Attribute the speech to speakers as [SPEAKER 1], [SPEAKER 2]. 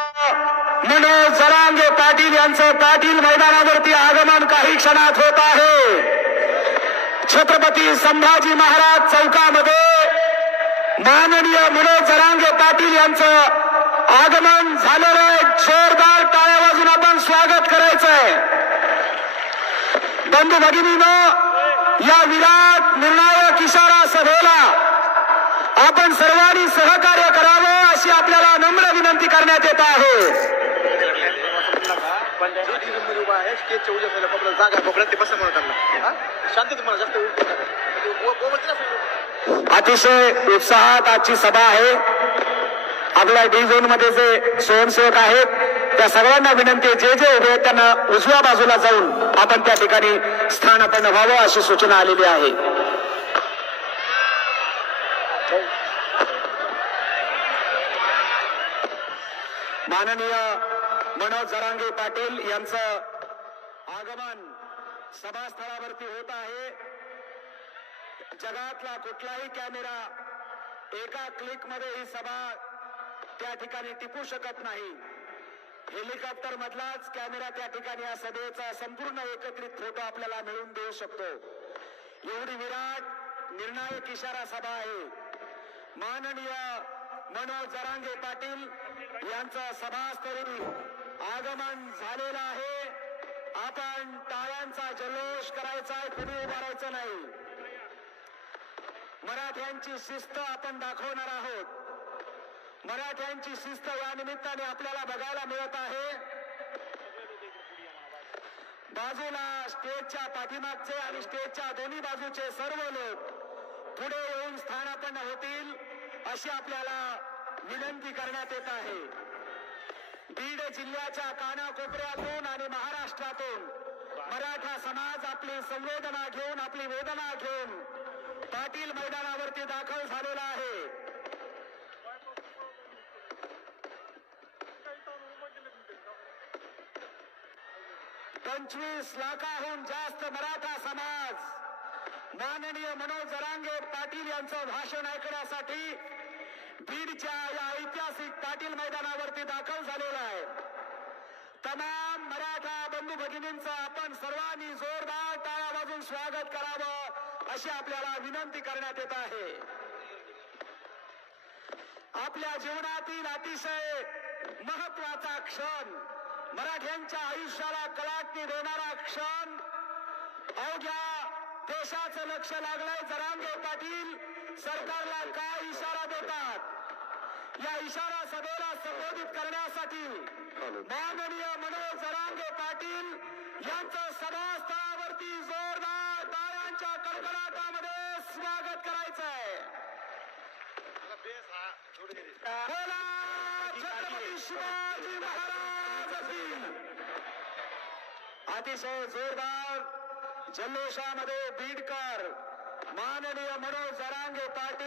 [SPEAKER 1] मनोज जरांगे पाटील यांचं पाटील मैदानावरती आगमन काही क्षणात होत आहे. छत्रपती संभाजी महाराज चौकामध्ये माननीय मनोज जरांगे पाटील यांचं आगमन झालेलं आहे जोरदार टाळ्या वाजून आपण स्वागत करायचंय. बंधू भगिनीनं या विराट निर्णायक इशारा सभेला आपण सर्वांनी सहकार्य नम्र विनंती करण्यात येत आहे.
[SPEAKER 2] उभा आहे झालं जागा ते
[SPEAKER 1] अतिशय उत्साहात आजची सभा आहे. आपल्या डी झोनमध्ये जे स्वयंसेवक आहेत त्या सगळ्यांना विनंती जे जे उभे आहेत त्यांना उजव्या बाजूला जाऊन आपण त्या ठिकाणी स्थान आपण व्हावं अशी सूचना आलेली आहे. माननीय मनोज जरांगे पाटील यांचं आगमन सभास्थळावरती होत आहे. जगातला कुठलाही कॅमेरा एका क्लिकमध्ये ही सभा त्या ठिकाणी टिपू शकत नाही. हेलिकॉप्टर मधलाच कॅमेरा त्या ठिकाणी या सभेचा संपूर्ण एकत्रित फोटो आपल्याला मिळवून देऊ शकतो. एवढी विराट निर्णायक इशारा सभा आहे. माननीय मनोज जरांगे पाटील यांचं सभास्थळी आगमन झालेलं आहे. आपण टाळ्यांचा जल्लोष करायचा आहे कुणी उभारायचं नाही. मराठ्यांची शिस्त आपण दाखवणार आहोत. मराठ्यांची शिस्त या निमित्ताने आपल्याला बघायला मिळत आहे. बाजूला स्टेजच्या पाठीमागचे आणि स्टेजच्या दोन्ही बाजूचे सर्व लोक पुढे येऊन स्थानापन्न होतील. अशी आपल्याला विनंती करण्यात येत आहे. बीड जिल्ह्याच्या कानाकोपऱ्यातून आणि महाराष्ट्रातून मराठा समाज आपली संवेदना घेऊन आपली वेदना घेऊन पाटील मैदानावरती दाखल झालेला आहे. पंचवीस लाखाहून जास्त मराठा समाज माननीय मनोज जरांगे पाटील यांचं भाषण ऐकण्यासाठी बीडच्या या ऐतिहासिक पाटील मैदानावरती दाखल झालेला आहे. तमाम मराठा बंधू भगिनींचं आपण सर्वांनी जोरदार टाळ्या वाजून स्वागत करावं अशी आपल्याला विनंती करण्यात येत आहे. आपल्या जीवनातील अतिशय महत्त्वाचा क्षण मराठ्यांच्या आयुष्याला कलाटणी देणारा क्षण अवघ्या देशाचं लक्ष लागलंय जरांगे पाटील सरकारला काय इशारा देतात? या इशारा सभेला संबोधित करण्यासाठी माननीय मनोज जरांगे पाटील यांचं सभास्थळावरती जोरदार टाळ्यांच्या कडकडाटामध्ये स्वागत करायचंय.
[SPEAKER 2] आहे
[SPEAKER 1] बोला छत्रपती शिवाजी महाराज अतिशय जोरदार जल्लोषामध्ये बीडकर. माननीय मनोज जरांगे पाटील.